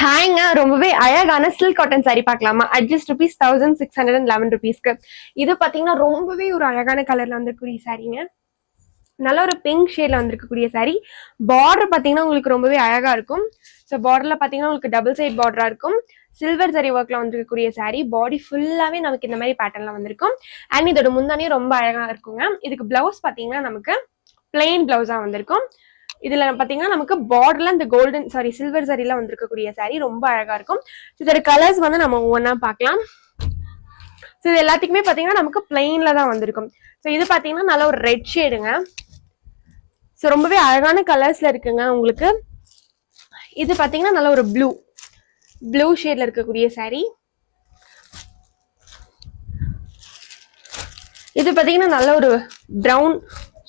ஹாய்ங்க ரொம்பவே அழகான silk cotton sorry பார்க்கலாமா? அட்ஜஸ்ட் ருபீஸ் 1611 ருபீஸ்க்கு. இது பார்த்தீங்கன்னா ரொம்பவே ஒரு அழகான கலர்ல வந்திருக்கக்கூடிய சாரீங்க. நல்ல ஒரு பிங்க் ஷேட்ல வந்திருக்கக்கூடிய சாரி. பார்டர் பார்த்தீங்கன்னா உங்களுக்கு ரொம்பவே அழகா இருக்கும். ஸோ பார்டர்ல பார்த்தீங்கன்னா உங்களுக்கு டபுள் சைட் பார்டரா இருக்கும். சில்வர் ஜரி ஒர்க்ல வந்திருக்கக்கூடிய சாரி. பாடி ஃபுல்லாவே நமக்கு இந்த மாதிரி பேட்டர்ன்ல வந்திருக்கும். அண்ட் இதோட முந்தானியும் ரொம்ப அழகா இருக்குங்க. இதுக்கு பிளவுஸ் பார்த்தீங்கன்னா நமக்கு பிளெயின் பிளவுஸா வந்திருக்கும். இதுல பாத்தீங்கன்னா நமக்கு பார்டர்ல இந்த கோல்டன் சில்வர் சாரில வந்திருக்கக்கூடிய சாரி ரொம்ப அழகா இருக்கும். இதோட கலர்ஸ் வந்து நம்ம ஒவ்வொன்றா பார்க்கலாம். ஸோ இது எல்லாத்துக்குமே பாத்தீங்கன்னா நமக்கு பிளெயின்ல தான் வந்திருக்கும். ஸோ இது பாத்தீங்கன்னா நல்ல ஒரு ரெட் ஷேடுங்க. ஸோ ரொம்பவே அழகான கலர்ஸ்ல இருக்குங்க உங்களுக்கு. இது பாத்தீங்கன்னா நல்ல ஒரு ப்ளூ ஷேட்ல இருக்கக்கூடிய சாரி. இது பாத்தீங்கன்னா நல்ல ஒரு பிரவுன்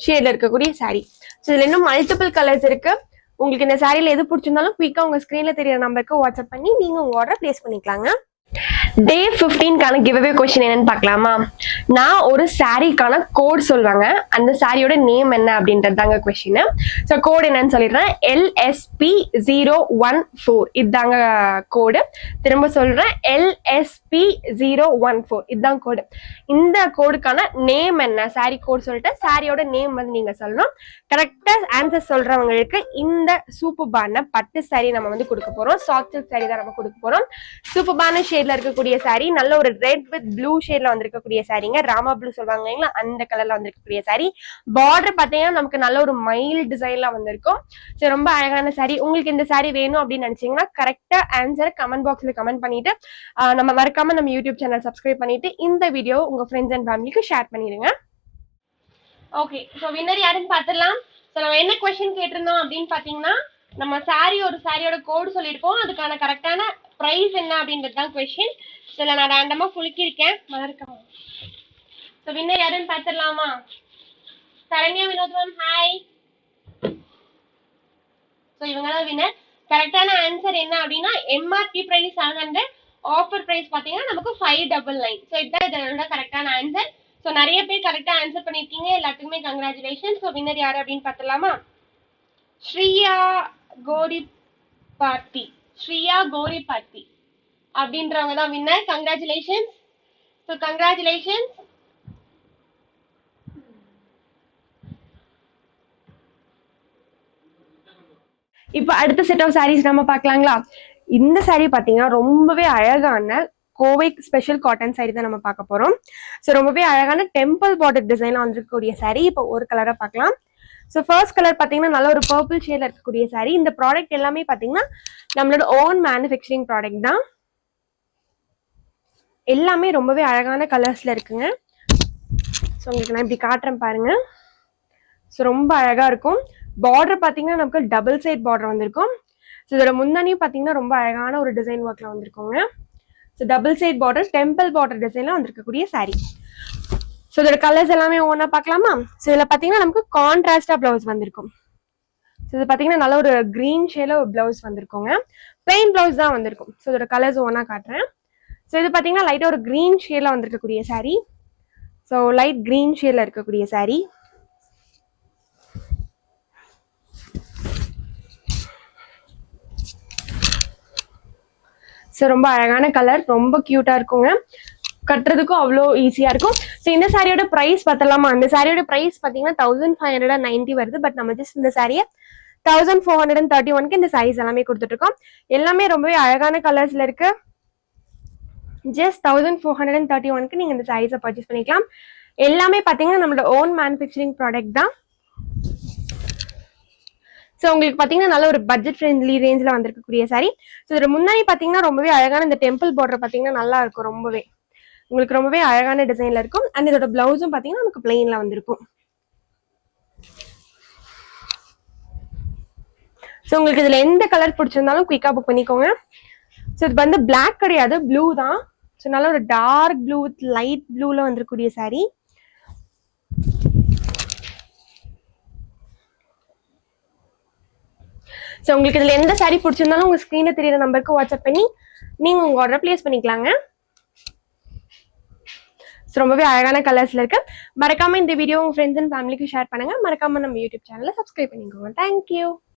ஷேட்ல இருக்கக்கூடிய சாரி. ஸோ இதுல இன்னும் மல்டிபிள் கலர்ஸ் இருக்கு. உங்களுக்கு இந்த சாரியில எது பிடிச்சிருந்தாலும் குயிக்கா உங்க ஸ்கிரீன்ல தெரியற நம்பருக்கு வாட்ஸ்அப் பண்ணி நீங்க உங்க ஆர்டர் பிளேஸ் பண்ணிக்கலாங்க. டே 15க்கான கிவ்அவே கொஸ்டின் என்னன்னு பார்க்கலாமா? நான் ஒரு சாரிக்கான கோட் சொல்வாங்க. அந்த சாரியோட நேம் என்ன அப்படின்றது தாங்க கொஸ்டின். ஸோ கோட் என்னன்னு சொல்லிடுறேன். LSP014 இதுதாங்க கோடு. திரும்ப சொல்றேன், LSP014 இதுதான் கோடு. இந்த கோடுக்கான நேம் என்ன, சாரி கோட் சொல்லிட்டு சாரியோட நேம் வந்து நீங்க சொல்லணும். கரெக்டா ஆன்சர் சொல்றவங்களுக்கு இந்த சூப்பர்பான பட்டு சாரி நம்ம வந்து கொடுக்க போறோம். சாஃப்ட் சில்க் சாரி தான் நம்ம கொடுக்க போறோம். சூப்பர்பான ஷேட்ல இருக்கக்கூடிய சாரி, நல்ல ஒரு ரெட் வித் ப்ளூ ஷேட்ல வந்திருக்கக்கூடிய சாரிங்க. ராமா ப்ளூ சொல்லுவாங்க இல்லைங்களா, அந்த கலர்ல வந்திருக்கக்கூடிய சாரி. பார்டர் பார்த்தீங்கன்னா நமக்கு நல்ல ஒரு மைல் டிசைன்ல வந்திருக்கும். ஸோ ரொம்ப அழகான சாரி. உங்களுக்கு இந்த சாரி வேணும் அப்படின்னு நினைச்சீங்கன்னா கரெக்டா ஆன்சர் கமெண்ட் பாக்ஸ்ல கமெண்ட் பண்ணிட்டு நம்ம மறக்காம நம்ம யூடியூப் சேனல் சப்ஸ்கிரைப் பண்ணிட்டு இந்த வீடியோ உங்க ஃப்ரெண்ட்ஸ் அண்ட் ஃபேமிலிக்கு ஷேர் பண்ணிடுங்க. ஓகே, ஸோ வின்னர் யாருன்னு பார்த்துடலாம். ஸோ நம்ம என்ன கொஸ்டின் கேட்டிருந்தோம் அப்படின்னு பார்த்தீங்கன்னா, நம்ம ஒரு சாரியோட கோடு சொல்லியிருக்கோம். அதுக்கான கரெக்டான பிரைஸ் என்ன அப்படின்றது தான் கொஸ்டின். இதில் நான் ரேண்டமா குலுக்கியிருக்கேன், மறக்காம. ஸோ வின்னர் யாருன்னு பார்த்துடலாமா? Saranya Vinod ma'am, hi. So இவங்க தான் வின்னர். கரெக்டான ஆன்சர் என்ன அப்படின்னா, எம்ஆர்பி பிரைஸ் 700, ஆஃபர் பிரைஸ் பார்த்தீங்கன்னா நமக்கு 599. ஸோ இதுதான் இதோட கரெக்டான ஆன்சர். ஸோ நிறைய பேர் கரெக்டா ஆன்சர் பண்ணிருக்கீங்க. எல்லாத்துக்குமே கங்க்ராச்சுலேஷன். ஸோ வின்னர் யாரு அப்படின்னு பார்த்துலாமா? ஸ்ரீயா கோரிபார்த்தி அப்படின்றவங்க தான் வின்னர். கங்க்ராச்சுலேஷன். So congratulation. இப்போ அடுத்த செட் ஆஃப் சாரீஸ் நம்ம பார்க்கலாங்களா? இந்த சாரி பார்த்தீங்கன்னா ரொம்பவே அழகான கோவை ஸ்பெஷல் காட்டன் சாரி தான் நம்ம பார்க்க போறோம். ஸோ ரொம்பவே அழகான டெம்பிள் பார்டர் டிசைன்ல வந்திருக்கக்கூடிய சாரி. இப்போ ஒரு கலரை பார்க்கலாம். ஸோ ஃபர்ஸ்ட் கலர் பார்த்தீங்கன்னா நல்ல ஒரு பர்பிள் ஷேட்ல இருக்கக்கூடிய சாரி. இந்த ப்ராடக்ட் எல்லாமே பார்த்தீங்கன்னா நம்மளோட ஓன் மேனுஃபேக்சரிங் ப்ராடக்ட் தான். எல்லாமே ரொம்பவே அழகான கலர்ஸ்ல இருக்குங்க. ஸோ உங்களுக்கு நான் இப்படி காட்டுறேன் பாருங்க. ஸோ ரொம்ப அழகா இருக்கும். பார்டர் பார்த்தீங்கன்னா நமக்கு டபுள் சைட் பார்டர் வந்திருக்கும். ஸோ இதோட முந்தானியும் பார்த்தீங்கன்னா ரொம்ப அழகான ஒரு டிசைன் ஒர்க்ல வந்திருக்குங்க. So double side border, temple border டிசைன்ல வந்திருக்கக்கூடிய சாரி. ஸோ இதோட கலர்ஸ் எல்லாமே ஒவ்வொன்றா பார்க்கலாமா? ஸோ இதில் பார்த்தீங்கன்னா நமக்கு கான்ட்ராஸ்டா பிளவுஸ் வந்திருக்கும். ஸோ இது பார்த்தீங்கன்னா நல்ல ஒரு கிரீன் ஷேட்ல ஒரு பிளவுஸ் வந்திருக்குங்க. பிளெயின் பிளவுஸ் தான் வந்திருக்கும். ஸோ இதோட கலர்ஸ் ஒவ்வொன்றா காட்டுறேன். ஸோ இது பார்த்தீங்கன்னா லைட்டா ஒரு கிரீன் ஷேட்ல வந்திருக்கக்கூடிய சாரி. ஸோ லைட் கிரீன் ஷேட்ல இருக்கக்கூடிய சாரி. ஸோ ரொம்ப அழகான கலர், ரொம்ப கியூட்டா இருக்குங்க. கட்டுறதுக்கும் அவ்வளோ ஈஸியா இருக்கும். ஸோ இந்த சாரியோட பிரைஸ் பார்த்தலாமா? அந்த சாரியோட பிரைஸ் பார்த்தீங்கன்னா 1590 வருது. பட் நம்ம ஜஸ்ட் இந்த சாரியை 1431க்கு இந்த சாரீஸ் எல்லாமே கொடுத்துட்டு இருக்கோம். எல்லாமே ரொம்பவே அழகான கலர்ஸ்ல இருக்கு. ஜஸ்ட் 1431க்கு நீங்க இந்த சாரீஸை பர்ச்சேஸ் பண்ணிக்கலாம். எல்லாமே பார்த்தீங்கன்னா நம்மளோட ஓன் மேனுஃபேக்சரிங் ப்ராடக்ட் தான். ஸோ உங்களுக்கு பார்த்தீங்கன்னா நல்ல ஒரு பட்ஜெட் ஃப்ரெண்ட்லி ரேஞ்சில் வந்திருக்கக்கூடிய சாரி. ஸோ இதோட முன்னாடி பார்த்தீங்கன்னா ரொம்பவே அழகான இந்த டெம்பிள் பார்டர் பார்த்தீங்கன்னா நல்லா இருக்கும். ரொம்பவே உங்களுக்கு ரொம்பவே அழகான டிசைன்ல இருக்கும். அண்ட் இதோட பிளவுஸும் பார்த்தீங்கன்னா நமக்கு பிளெயின்ல வந்திருக்கும். ஸோ உங்களுக்கு இதுல எந்த கலர் பிடிச்சிருந்தாலும் குயிக்கா புக் பண்ணிக்கோங்க. ஸோ இது வந்து பிளாக் கிடையாது, ப்ளூ தான். ஸோ நல்ல ஒரு டார்க் ப்ளூ வித் லைட் ப்ளூல வந்திருக்கக்கூடிய சாரி. ஸோ உங்களுக்கு இதுல எந்த சாரி பிடிச்சிருந்தாலும் உங்க ஸ்கிரீன்ல தெரியுற நம்பருக்கு வாட்ஸ்அப் பண்ணி நீங்க உங்க ஆர்டர் பிளேஸ் பண்ணிக்கலாங்க. ரொம்பவே அழகான கலர்ஸ்ல இருக்கு. மறக்காம இந்த வீடியோ உங்க ஃப்ரெண்ட்ஸ் அண்ட் ஃபேமிலிக்கு ஷேர் பண்ணுங்க. மறக்காம நம்ம யூடியூப் சேனலை சப்ஸ்கிரைப் பண்ணிக்கோங்க. தேங்க்யூ.